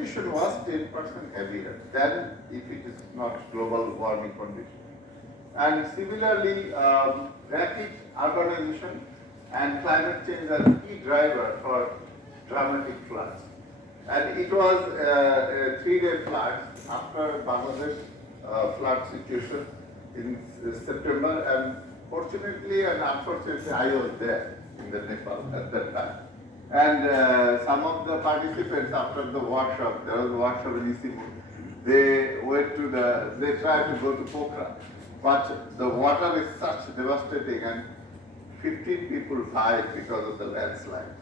precipitation was 10% heavier than if it is not global warming condition. And similarly, rapid urbanization and climate change are key driver for dramatic floods. And it was a 3-day flood after Bangladesh flood situation in September, and fortunately and unfortunately I was there in the Nepal at that time. And some of the participants after the workshop, there was a workshop in Isimu, they tried to go to Pokhara, but the water is such devastating and 15 people died because of the landslide.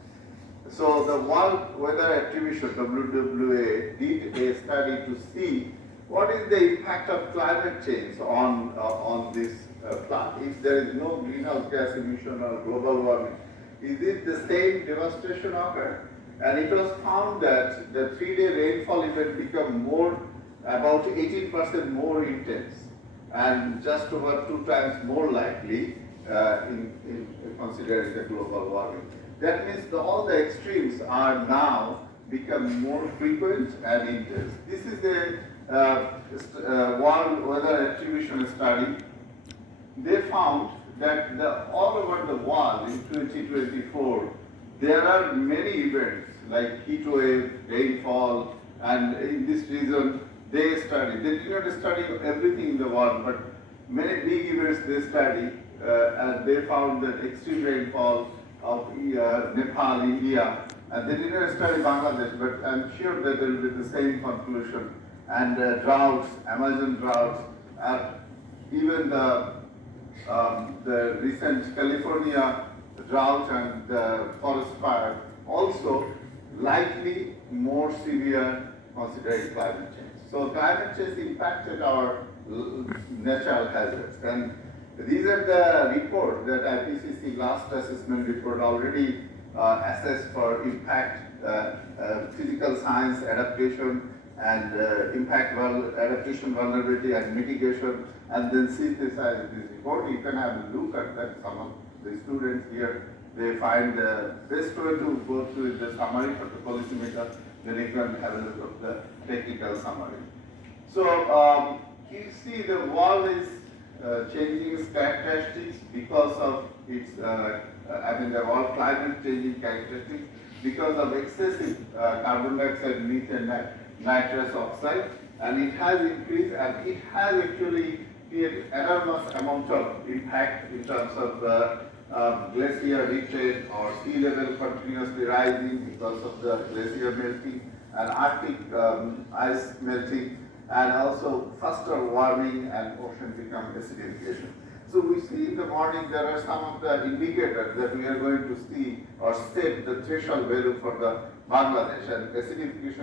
So the World Weather Attribution, WWA, did a study to see what is the impact of climate change on this flood. If there is no greenhouse gas emission or global warming, is it the same devastation occur? And it was found that the 3-day rainfall event become about 18% more intense and just over 2 times more likely in considering the global warming. That means all the extremes are now become more frequent and intense. This is a World Weather Attribution study. They found that all over the world in 2024, there are many events like heat wave, rainfall, and in this region they did not study everything in the world, but many big events they study, and they found that extreme rainfall of Nepal, India, and they did not study Bangladesh, but I'm sure that there will be the same conclusion. And droughts, Amazon droughts, even the recent California drought and the forest fire, also likely more severe considering climate change. So climate change impacted our natural hazards, and these are the reports that IPCC last assessment report already assessed for impact, physical science, adaptation, and adaptation, vulnerability, and mitigation, and then synthesize this report. You can have a look at that. Some of the students here, they find the best way to go through the summary for the policymaker, then you can have a look at the technical summary. So you see the world is changing its characteristics because of its, the world climate changing characteristics because of excessive carbon dioxide, methane, nitrous oxide, and it has increased, and it has actually created enormous amount of impact in terms of glacier retreat or sea level continuously rising because of the glacier melting and Arctic ice melting, and also faster warming and ocean become acidification. So we see in the morning there are some of the indicators that we are going to see or set the threshold value for the Bangladesh, and acidification